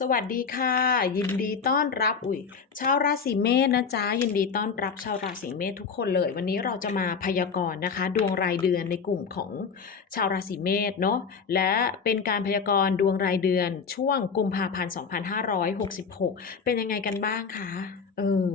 สวัสดีค่ะ ยินดีต้อนรับอุ้ยชาวราศีเมษนะจ๊ะยินดีต้อนรับชาวราศีเมษทุกคนเลย วันนี้เราจะมาพยากรณ์นะคะ ดวงรายเดือนในกลุ่มของชาวราศีเมษเนาะและเป็นการพยากรณ์ดวงรายเดือนช่วงกุมภาพันธ์2566 เป็นยังไงกันบ้างคะเออ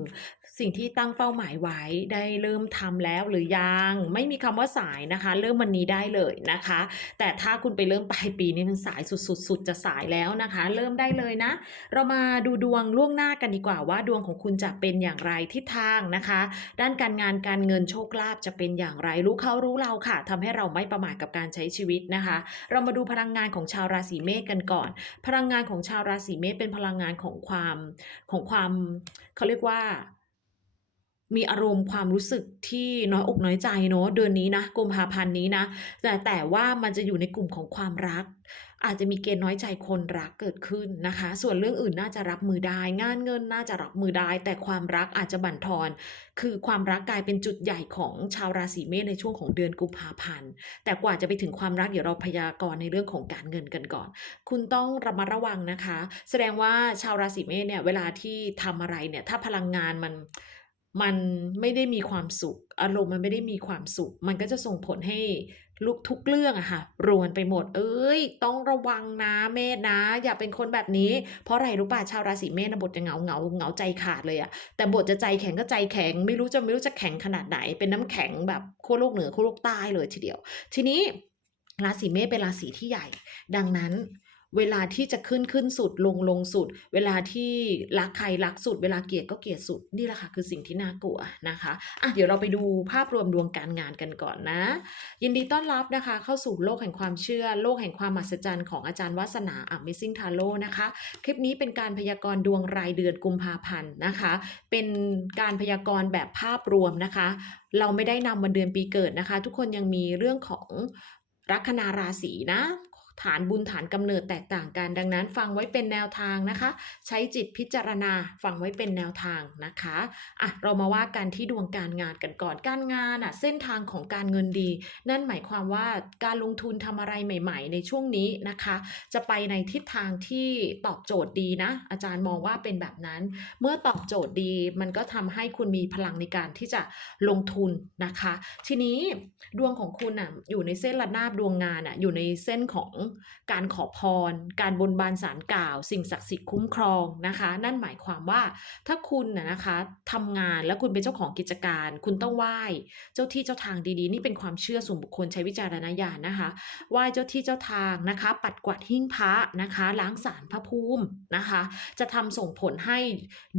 สิ่งที่ตั้งเป้าหมายไว้ได้เริ่มทำแล้วหรือยังไม่มีคำว่าสายนะคะ เริ่มวันนี้ได้เลยนะคะ แต่ถ้าคุณไปเริ่มปลายปีนี่มันสายสุดๆจะสายแล้วนะคะ เริ่มได้เลยนะ เรามาดูดวงล่วงหน้ากันดีกว่าว่าดวงของคุณจะเป็นอย่างไรทิศทางนะคะ ด้านการงานการเงินโชคลาภจะเป็นอย่างไรรู้เขารู้เราค่ะทำให้เราไม่ประมาทกับการใช้ชีวิตนะคะ เรามาดูพลังงานของชาวราศีเมษกันก่อน พลังงานของชาวราศีเมษเป็นพลังงานของความของความเขาเรียกว่า มีอารมณ์ความรู้สึกที่น้อยอกน้อยใจเนอะเดือนนี้นะกุมภาพันธ์นี้นะแต่แต่ว่ามันจะอยู่ในกลุ่มของความรัก อาจจะมีเกณฑ์น้อยใจคนรักเกิดขึ้นนะคะ ส่วนเรื่องอื่นน่าจะรับมือได้ งานเงินน่าจะรับมือได้ แต่ความรักอาจจะบั่นทอน คือความรักกลายเป็นจุดใหญ่ของชาวราศีเมษในช่วงของเดือนกุมภาพันธ์แต่กว่าจะไปถึงความรักเดี๋ยวเราพยากรณ์ในเรื่องของการเงินกันก่อน คุณต้องระมัดระวังนะคะ แสดงว่าชาวราศีเมษเนี่ยเวลาที่ทำอะไรเนี่ยถ้าพลังงานมัน มันไม่ได้มีความสุข อารมณ์มันไม่ได้มีความสุข มันก็จะส่งผลให้ลุกทุกเรื่องอะค่ะรวนไปหมด เอ้ย ต้องระวังนะเมษนะ อย่าเป็นคนแบบนี้ เพราะอะไรรู้ป่ะชาวราศีเมษนะบทจะเหงาเหงาเหงาใจขาดเลยอะแต่บทจะใจแข็งก็ใจแข็ง ไม่รู้จะไม่รู้จะแข็งขนาดไหน เป็นน้ำแข็งแบบขั้วโลกเหนือขั้วโลกใต้เลยทีเดียว ทีนี้ราศีเมษเป็นราศีที่ใหญ่ ดังนั้น เวลาที่จะขึ้นขึ้นสุดลงลงสุด เวลาที่รักใครรักสุด เวลาเกลียดก็เกลียดสุดนี่แหละค่ะคือสิ่งที่น่ากลัวนะคะอะเดี๋ยวเราไปดูภาพรวมดวงการงานกันก่อนนะ ยินดีต้อนรับนะคะ เข้าสู่โลกแห่งความเชื่อ โลกแห่งความมหัศจรรย์ของอาจารย์วัสนา Amazing Tarot นะคะ คลิปนี้เป็นการพยากรณ์ดวงรายเดือนกุมภาพันธ์นะคะ เป็นการพยากรณ์แบบภาพรวมนะคะ เราไม่ได้นำวันเดือนปีเกิดนะคะ ทุกคนยังมีเรื่องของลัคนาราศีนะ ฐานบุญฐานกำเนิดแตกต่างกัน ดังนั้นฟังไว้เป็นแนวทางนะคะ ใช้จิตพิจารณาฟังไว้เป็นแนวทางนะคะอะเรามาว่ากันที่ดวงการงานกันก่อนการงานอะเส้นทางของการเงินดี นั่นหมายความว่าการลงทุนทำอะไรใหม่ ๆ ในช่วงนี้นะคะ จะไปในทิศทางที่ตอบโจทย์ดีนะ อาจารย์มองว่าเป็นแบบนั้น เมื่อตอบโจทย์ดีมันก็ทำให้คุณมีพลังในการที่จะลงทุนนะคะ ทีนี้ดวงของคุณอะอยู่ในเส้นระนาบดวงงานอะอยู่ในเส้นของการขอพร การบนบานสารกล่าว สิ่งศักดิ์สิทธิ์คุ้มครองนะคะ นั่นหมายความว่าถ้าคุณน่ะนะคะทำงานแล้วคุณเป็นเจ้าของกิจการ คุณต้องไหว้เจ้าที่เจ้าทางดีๆ นี่เป็นความเชื่อส่วนบุคคลใช้วิจารณญาณนะคะไหว้เจ้าที่เจ้าทางนะคะ ปัดกวาดหิ้งพระนะคะล้างสารพระภูมินะคะ จะทำส่งผลให้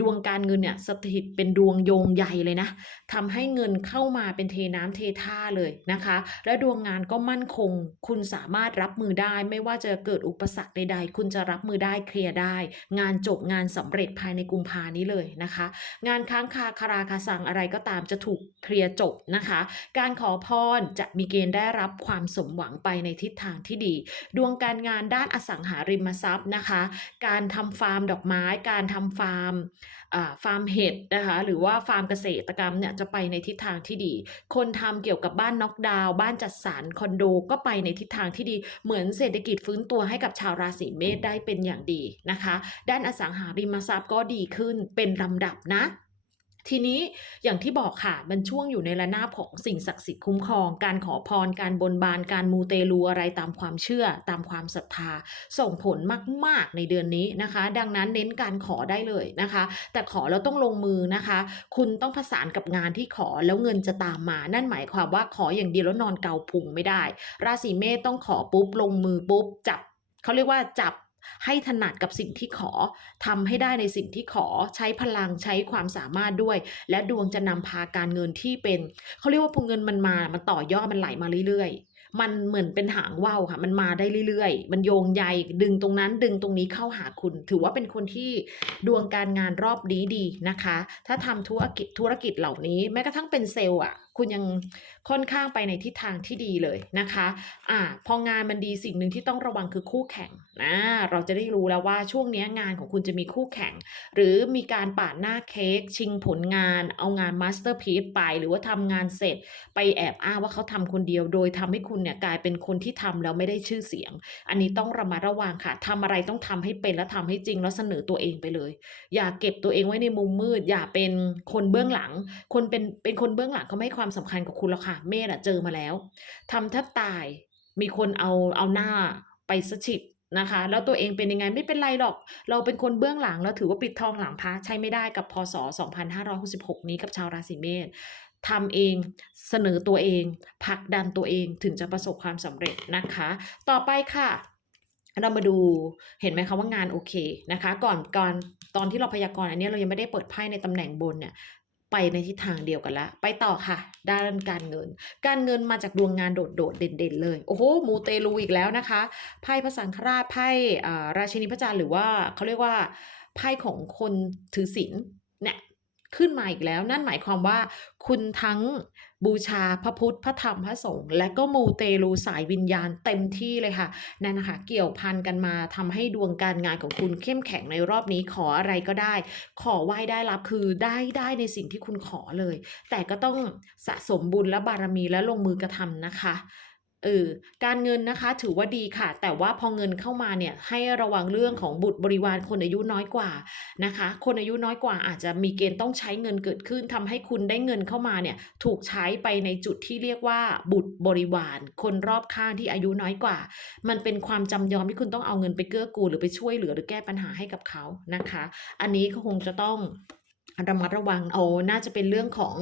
ดวงการเงินเนี่ยสถิตเป็นดวงโยงใหญ่เลยนะทำให้เงินเข้ามาเป็นเทน้ำเทท่าเลยนะคะ และดวงงานก็มั่นคง คุณสามารถรับมือได้ไม่ว่าจะเกิดอุปสรรคใด ๆ คุณจะรับมือได้เคลียร์ได้ งานจบงานสำเร็จภายในกุมภานี้เลยนะคะ งานค้างคาคาราคาซังอะไรก็ตามจะถูกเคลียร์จบนะคะ การขอพรจะมีเกณฑ์ได้รับความสมหวังไปในทิศทางที่ดี ดวงการงานด้านอสังหาริมทรัพย์นะคะ การทำฟาร์มดอกไม้ การทำฟาร์ม ฟาร์มเห็ดนะคะหรือว่าฟาร์มเกษตรกรรมเนี่ยจะไปในทิศทางที่ดี คนทำเกี่ยวกับบ้านน็อกดาวน์บ้านจัดสรรคอนโดก็ไปในทิศทางที่ดี เหมือนเศรษฐกิจฟื้นตัวให้กับชาวราศีเมษได้เป็นอย่างดีนะคะ ด้านอสังหาริมทรัพย์ก็ดีขึ้นเป็นลำดับนะ ทีนี้อย่างที่บอกค่ะมันช่วงอยู่ในระนาบของสิ่งศักดิ์สิทธิ์คุ้มครอง การขอพรการบนบานการมูเตลูอะไรตามความเชื่อตามความศรัทธา ส่งผลมาก ๆ ในเดือนนี้นะคะ ดังนั้นเน้นการขอได้เลยนะคะ แต่ขอแล้วต้องลงมือนะคะ คุณต้องผสานกับงานที่ขอแล้วเงินจะตามมา นั่นหมายความว่าขออย่างเดียวแล้วนอนเกาพุงไม่ได้ ราศีเมษต้องขอปุ๊บลงมือปุ๊บจับเขาเรียกว่าจับ ให้ถนัดกับสิ่งที่ขอทำให้ได้ในสิ่งที่ขอใช้พลังใช้ความสามารถด้วย และดวงจะนำพาการเงินที่เป็นเขาเรียกว่าพอเงินมันมา มันต่อยอดมันไหลมาเรื่อยๆ มันเหมือนเป็นหางว่าวค่ะ มันมาได้เรื่อยๆ มันโยงใยดึงตรงนั้นดึงตรงนี้เข้าหาคุณ ถือว่าเป็นคนที่ดวงการงานรอบนี้ดีนะคะ ถ้าทำธุรกิจธุรกิจเหล่านี้ แม้กระทั่งเป็นเซลล์อะคุณยังค่อนข้างไปในทิศทางที่ดีเลยนะคะ อ่า พองานมันดีสิ่งหนึ่งที่ต้องระวังคือคู่แข่งนะเราจะได้รู้แล้วว่าช่วงนี้งานของคุณจะมีคู่แข่ง หรือมีการปาดหน้าเค้กชิงผลงาน เอางานมาสเตอร์พีซไป หรือว่าทำงานเสร็จ ไปแอบอ้างว่าเขาทำคนเดียว โดยทำให้คุณเนี่ยกลายเป็นคนที่ทำแล้วไม่ได้ชื่อเสียง อันนี้ต้องระมัดระวังค่ะทำอะไรต้องทำให้เป็นและทำให้จริงแล้วเสนอตัวเองไปเลย อย่าเก็บตัวเองไว้ในมุมมืด อย่าเป็นคนเบื้องหลัง คนเป็นเป็นคนเบื้องหลังเขาไม่ให้ความสำคัญกับคุณหรอกค่ะเมธอะเจอมาแล้วทำแทบตายมีคนเอาเอาหน้าไปสฉิด นะคะ แล้วตัวเองเป็นยังไงไม่เป็นไรหรอก เราเป็นคนเบื้องหลังแล้วถือว่าปิดทองหลังพระใช้ไม่ได้กับพศ 2566 นี้กับชาวราศีเมษทำเองเสนอตัวเองผลักดันตัวเองถึงจะประสบความสำเร็จนะคะ ต่อไปค่ะเรามาดูเห็นไหมคะว่างานโอเคนะคะ ก่อนก่อนตอนที่เราพยากรณ์อันนี้เรายังไม่ได้เปิดไพ่ในตำแหน่งบนเนี่ย ไปในทิศทางเดียวกันละ ไปต่อค่ะ ด้านการเงิน การเงินมาจากดวงงานโดดๆเด่นๆ เลย โอ้โห มูเตลูอีกแล้วนะคะ ไพ่พระสังฆราช ไพ่ราชินีพระจันทร์หรือว่าเขาเรียกว่าไพ่ของคนถือศีลเนี่ย ขึ้นมาอีกแล้ว นั่นหมายความว่า คุณทั้งบูชาพระพุทธพระธรรมพระสงฆ์และก็มูเตลูสายวิญญาณเต็มที่เลยค่ะนั่นนะคะเกี่ยวพันกันมาทำให้ดวงการงานของคุณเข้มแข็งในรอบนี้ขออะไรก็ได้ ขอไหว้ได้รับคือได้ได้ในสิ่งที่คุณขอเลย แต่ก็ต้องสะสมบุญและบารมีและลงมือกระทำนะคะ เออการเงินนะคะถือว่าดีค่ะ แต่ว่าพอเงินเข้ามาเนี่ยให้ระวังเรื่องของบุตรบริวารคนอายุน้อยกว่านะคะ คนอายุน้อยกว่าอาจจะมีเกณฑ์ต้องใช้เงินเกิดขึ้นทำให้คุณได้เงินเข้ามาเนี่ยถูกใช้ไปในจุดที่เรียกว่า บุตรบริวาร คนรอบข้างที่อายุน้อยกว่า มันเป็นความจำยอมที่คุณต้องเอาเงินไปเกื้อกูลหรือไปช่วยเหลือหรือแก้ปัญหาให้กับเขานะคะ อันนี้ก็คงจะต้อง ระมัดระวังเอาน่าจะเป็นเรื่องของ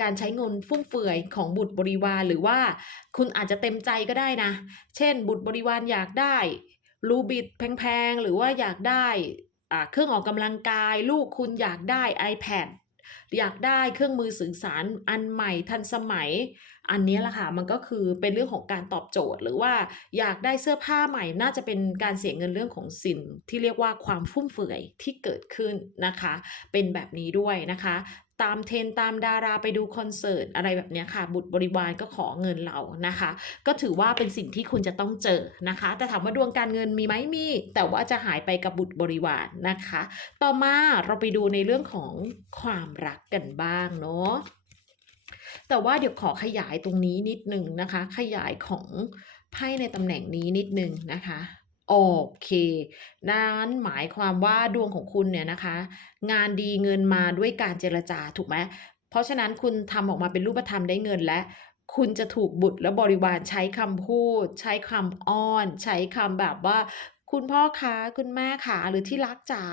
การใช้เงินฟุ่มเฟือยของบุตรบริวารหรือว่าคุณอาจจะเต็มใจก็ได้นะ เช่น บุตรบริวารอยากได้รูบิดแพงๆ หรือว่าอยากได้อ่าเครื่องออกกำลังกาย ลูกคุณอยากได้ iPad อยากได้เครื่องมือสื่อสารอันใหม่ทันสมัย อันนี้แหละค่ะมันก็คือเป็นเรื่องของการตอบโจทย์ หรือว่าอยากได้เสื้อผ้าใหม่น่าจะเป็นการเสียเงินเรื่องของสินที่เรียกว่าความฟุ่มเฟือยที่เกิดขึ้นนะคะ เป็นแบบนี้ด้วยนะคะ ตามเทรนตามดาราไปดูคอนเสิร์ตอะไรแบบนี้ค่ะ บุตรบริวารก็ขอเงินเรานะคะ ก็ถือว่าเป็นสิ่งที่คุณจะต้องเจอนะคะ แต่ถามว่าดวงการเงินมีไหมมี แต่ว่าจะหายไปกับบุตรบริวารนะคะ ต่อมาเราไปดูในเรื่องของความรักกันบ้างเนาะแต่ว่าเดี๋ยวขอขยายตรงนี้นิดนึงนะคะ ขยายของไพ่ในตำแหน่งนี้นิดนึงนะคะ โอเค นั้นหมายความว่าดวงของคุณเนี่ยนะคะ งานดีเงินมาด้วยการเจรจาถูกไหม เพราะฉะนั้นคุณทำออกมาเป็นรูปธรรมได้เงินและคุณจะถูกบุตรและบริวารใช้คำพูด ใช้คำอ้อน ใช้คำแบบว่า คุณพ่อคะคุณแม่คะหรือที่รักจ๋า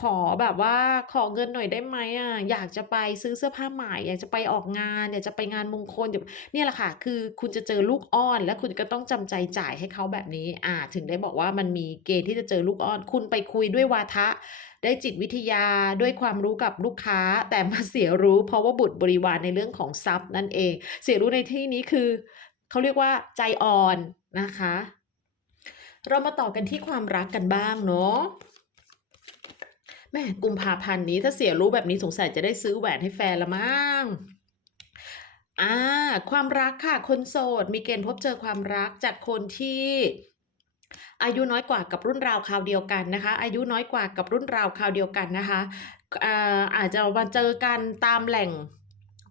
ขอแบบว่าขอเงินหน่อยได้ไหมอะอยากจะไปซื้อเสื้อผ้าใหม่ อยากจะไปออกงานอยากจะไปงานมงคลเดี๋ยวเนี่ยแหละค่ะ คือคุณจะเจอลูกอ้อน และคุณก็ต้องจำใจจ่ายให้เขาแบบนี้ อ่า ถึงได้บอกว่ามันมีเกณฑ์ที่จะเจอลูกอ้อน คุณไปคุยด้วยวาทะได้จิตวิทยาด้วยความรู้กับลูกค้า แต่มาเสียรู้ เพราะว่าบุตรบริวารในเรื่องของทรัพย์นั่นเอง เสียรู้ในที่นี้คือเขาเรียกว่าใจอ่อนนะคะ เรามาต่อกันที่ความรักกันบ้างเนาะแม่กุมภาพันธ์นี้ถ้าเสียรู้แบบนี้สงสัยจะได้ซื้อแหวนให้แฟนละมั้งอ่าความรักค่ะ คนโสด มีเกณฑ์พบเจอความรักจากคนที่อายุน้อยกว่ากับรุ่นราวคราวเดียวกันนะคะ อายุน้อยกว่ากับรุ่นราวคราวเดียวกันนะคะอ่าอาจจะมาเจอกันตามแหล่ง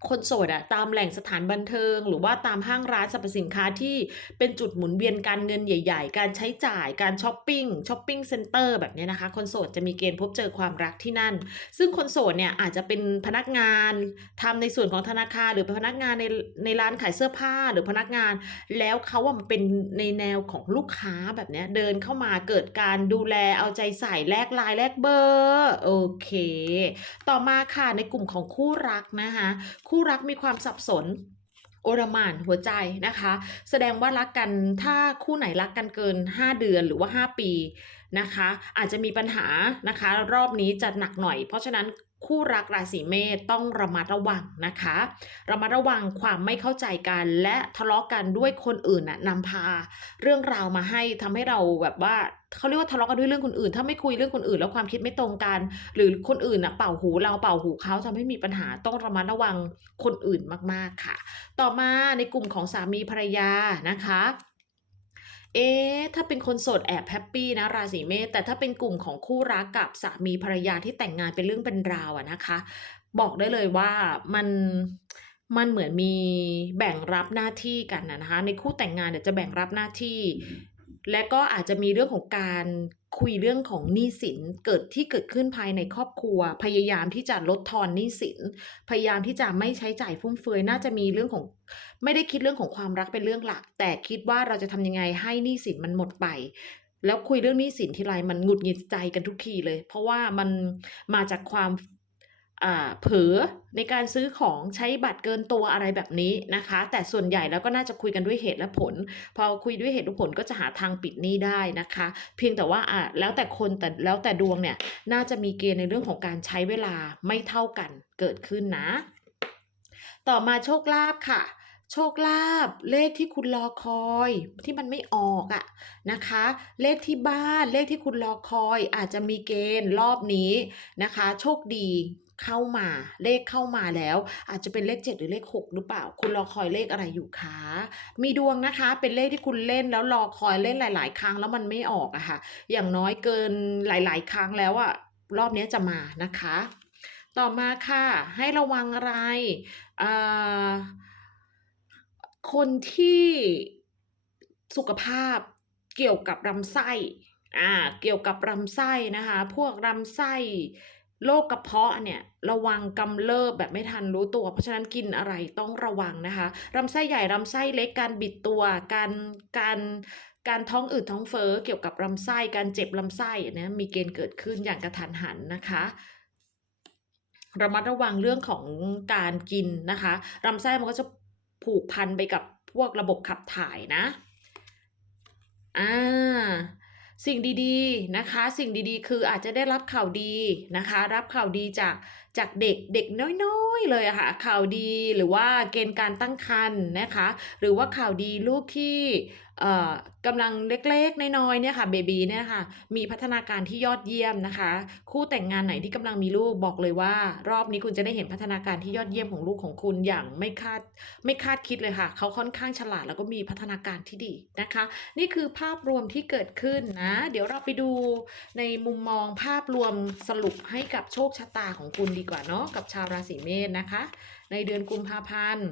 คนโสดอะตามแหล่งสถานบันเทิง หรือว่าตามห้างร้านสรรพสินค้าที่เป็นจุดหมุนเวียนการเงินใหญ่ ๆ การใช้จ่ายการช้อปปิ้งช้อปปิ้งเซ็นเตอร์แบบเนี้ยนะคะ คนโสดจะมีเกณฑ์พบเจอความรักที่นั่น ซึ่งคนโสดเนี่ยอาจจะเป็นพนักงานทำในส่วนของธนาคารหรือเป็นพนักงานในในร้านขายเสื้อผ้าหรือพนักงาน แล้วเขาว่ามันเป็นในแนวของลูกค้าแบบเนี้ยเดินเข้ามาเกิดการดูแลเอาใจใส่แลกลน์แลกเบอร์โอเค ต่อมาค่ะในกลุ่มของคู่รักนะคะคู่รักมีความสับสนโอรมานหัวใจนะคะ แสดงว่ารักกันถ้าคู่ไหนรักกันเกิน 5 เดือนหรือว่า 5 ปีนะคะ อาจจะมีปัญหานะคะ รอบนี้จะหนักหน่อย เพราะฉะนั้น คู่รักราศีเมษต้องระมัดระวังนะคะ ระมัดระวังความไม่เข้าใจกันและทะเลาะกันด้วยคนอื่นน่ะนำพาเรื่องราวมาให้ทำให้เราแบบว่าเขาเรียกว่าทะเลาะกันด้วยเรื่องคนอื่น ถ้าไม่คุยเรื่องคนอื่น แล้วความคิดไม่ตรงกัน หรือคนอื่นน่ะเป่าหูเราเป่าหูเขาทำให้มีปัญหาต้องระมัดระวังคนอื่นมากๆค่ะ ต่อมาในกลุ่มของสามีภรรยานะคะ เอ๊ถ้าเป็นคนโสดแอบแฮปปี้นะราศีเมษแต่ถ้าเป็นกลุ่มของคู่รักกับสามีภรรยาที่แต่งงานเป็นเรื่องเป็นราวอะนะคะ บอกได้เลยว่ามันมันเหมือนมีแบ่งรับหน้าที่กันนะคะ ในคู่แต่งงานเดี๋ยวจะแบ่งรับหน้าที่ และก็อาจจะมีเรื่องของการ คุยเรื่องของหนี้สินเกิดที่เกิดขึ้นภายในครอบครัว พยายามที่จะลดทอนหนี้สิน พยายามที่จะไม่ใช้จ่ายฟุ่มเฟือยน่าจะมีเรื่องของ ไม่ได้คิดเรื่องของความรักเป็นเรื่องหลัก แต่คิดว่าเราจะทำยังไงให้หนี้สินมันหมดไป แล้วคุยเรื่องหนี้สินทีไรมันหงุดหงิดใจกันทุกทีเลย เพราะว่ามันมาจากความ เผลอในการซื้อของใช้บัตรเกินตัวอะไรแบบนี้นะคะ แต่ส่วนใหญ่แล้วก็น่าจะคุยกันด้วยเหตุและผล พอคุยด้วยเหตุและผลก็จะหาทางปิดหนี้ได้นะคะ เพียงแต่ว่าอะแล้วแต่คนแต่แล้วแต่ดวงเนี่ยน่าจะมีเกณฑ์ในเรื่องของการใช้เวลาไม่เท่ากันเกิดขึ้นนะ ต่อมาโชคลาภค่ะโชคลาภเลขที่คุณรอคอยที่มันไม่ออกอะนะคะ เลขที่บ้านเลขที่คุณรอคอยอาจจะมีเกณฑ์รอบนี้นะคะ โชคดี เข้ามาเลขเข้ามาแล้ว อาจจะเป็นเลข 7 หรือเลข 6 หรือเปล่า คุณรอคอยเลขอะไรอยู่คะมีดวงนะคะ เป็นเลขที่คุณเล่นแล้วรอคอยเล่นหลาย ๆ ครั้งแล้วมันไม่ออกอะค่ะ อย่างน้อยเกินหลาย ๆ ครั้งแล้วอะรอบนี้จะมานะคะ ต่อมาค่ะ ให้ระวังอะไรคนที่สุขภาพเกี่ยวกับลำไส้อ่าเกี่ยวกับลำไส้นะคะ พวกลำไส้ โรคกระเพาะเนี่ยระวังกำเริบแบบไม่ทันรู้ตัว เพราะฉะนั้นกินอะไรต้องระวังนะคะลำไส้ใหญ่ลำไส้เล็กการบิดตัวการการการท้องอืดท้องเฟ้อเกี่ยวกับลำไส้การเจ็บลำไส้เนี่ยมีเกณฑ์เกิดขึ้นอย่างกระทันหันนะคะระมัดระวังเรื่องของการกินนะคะลำไส้มันก็จะผูกพันไปกับพวกระบบขับถ่ายนะอ่า สิ่งดีๆนะคะ สิ่งดีๆ คืออาจจะได้รับข่าวดีนะคะ รับข่าวดีจากจากเด็กเด็กน้อยๆเลยอะค่ะข่าวดีหรือว่าเกณฑ์การตั้งครรภ์นะคะ หรือว่าข่าวดีลูกที่ กำลังเล็กๆ น้อยๆเนี่ยค่ะเบบีเนี่ยค่ะมีพัฒนาการที่ยอดเยี่ยมนะคะ คู่แต่งงานไหนที่กำลังมีลูกบอกเลยว่า รอบนี้คุณจะได้เห็นพัฒนาการที่ยอดเยี่ยมของลูกของคุณอย่างไม่คาดไม่คาดคิดเลยค่ะ เขาค่อนข้างฉลาดแล้วก็มีพัฒนาการที่ดีนะคะ นี่คือภาพรวมที่เกิดขึ้นนะ เดี๋ยวเราไปดูในมุมมองภาพรวมสรุปให้กับโชคชะตาของคุณดีกว่าเนาะกับชาวราศีเมษนะคะ ในเดือนกุมภาพันธ์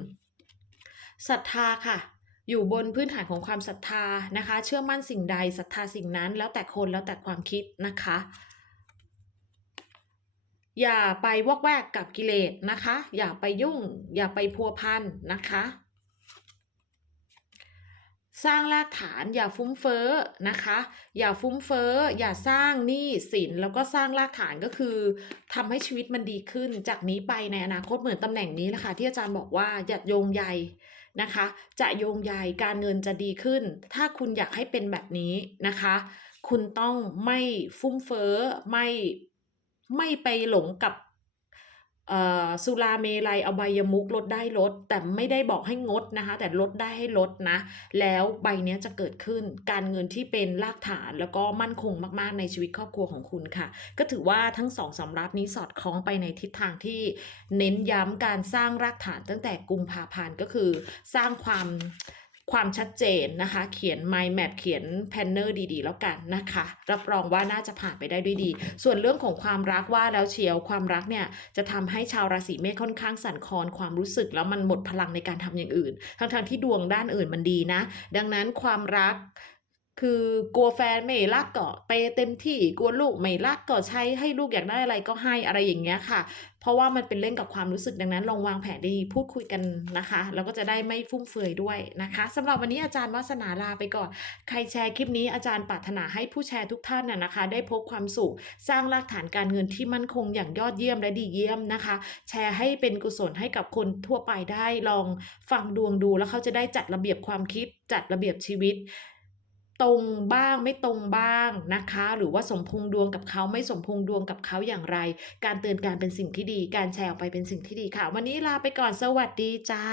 ศรัทธาค่ะ อยู่บนพื้นฐานของความศรัทธานะคะ เชื่อมั่นสิ่งใดศรัทธาสิ่งนั้นแล้วแต่คนแล้วแต่ความคิดนะคะ อย่าไปวอกแวกกับกิเลสนะคะ อย่าไปยุ่ง อย่าไปพัวพันนะคะ สร้างรากฐานอย่าฟุ้มเฟ้อนะคะ อย่าฟุ้มเฟ้อ อย่าสร้างหนี้สินแล้วก็สร้างรากฐานก็คือทำให้ชีวิตมันดีขึ้น จากนี้ไปในอนาคตเหมือนตำแหน่งนี้นะคะที่อาจารย์บอกว่าอย่าโยงใย นะคะ จะโยงใยการเงินจะดีขึ้น ถ้าคุณอยากให้เป็นแบบนี้นะคะ คุณต้องไม่ฟุ่มเฟ้อไม่ไม่ไปหลงกับ สุราเมลัยอบายมุกลดได้ลด แต่ไม่ได้บอกให้งดนะคะ แต่ลดได้ให้ลดนะ แล้วใบนี้จะเกิดขึ้นการเงินที่เป็นรากฐานแล้วก็มั่นคงมากๆในชีวิตครอบครัวของคุณค่ะ ก็ถือว่าทั้งสองสำรับนี้สอดคล้องไปในทิศทางที่เน้นย้ำการสร้างรากฐานตั้งแต่กุมภาพันธ์ก็คือสร้างความ ความชัดเจนนะคะ เขียน mind map เขียนแพนเนอร์ดีๆ แล้วกันนะคะ รับรองว่าน่าจะผ่านไปได้ด้วยดี ส่วนเรื่องของความรักว่าแล้วเชียวความรักเนี่ยจะทำให้ชาวราศีเมษค่อนข้างสั่นคลอนความรู้สึกแล้วมันหมดพลังในการทำอย่างอื่น ทั้งๆที่ดวงด้านอื่นมันดีนะ ดังนั้นความรัก คือกลัวแฟนไม่รักก็เปเต็มที่กลัวลูกไม่รักก็ใช้ให้ลูกอยากได้อะไรก็ให้อะไรอย่างเงี้ยค่ะ เพราะว่ามันเป็นเรื่องกับความรู้สึกดังนั้น ลองวางแผนดีพูดคุยกันนะคะแล้วก็จะได้ไม่ฟุ่มเฟือยด้วยนะคะสำหรับวันนี้อาจารย์วาสนาลาไปก่อน ใครแชร์คลิปนี้อาจารย์ปรารถนาให้ผู้แชร์ทุกท่านน่ะนะคะ ได้พบความสุขสร้างรากฐานการเงินที่มั่นคงอย่างยอดเยี่ยมและดีเยี่ยมนะคะ แชร์ให้เป็นกุศลให้กับคนทั่วไปได้ลองฟังดวงดูแล้วเขาจะได้จัดระเบียบความคิดจัดระเบียบชีวิต ตรงบ้างไม่ตรงบ้างนะคะ หรือว่าสมพงดวงกับเขาไม่สมพงดวงกับเขาอย่างไร การเตือนการเป็นสิ่งที่ดี การแชร์ออกไปเป็นสิ่งที่ดีค่ะ วันนี้ลาไปก่อนสวัสดีจ้า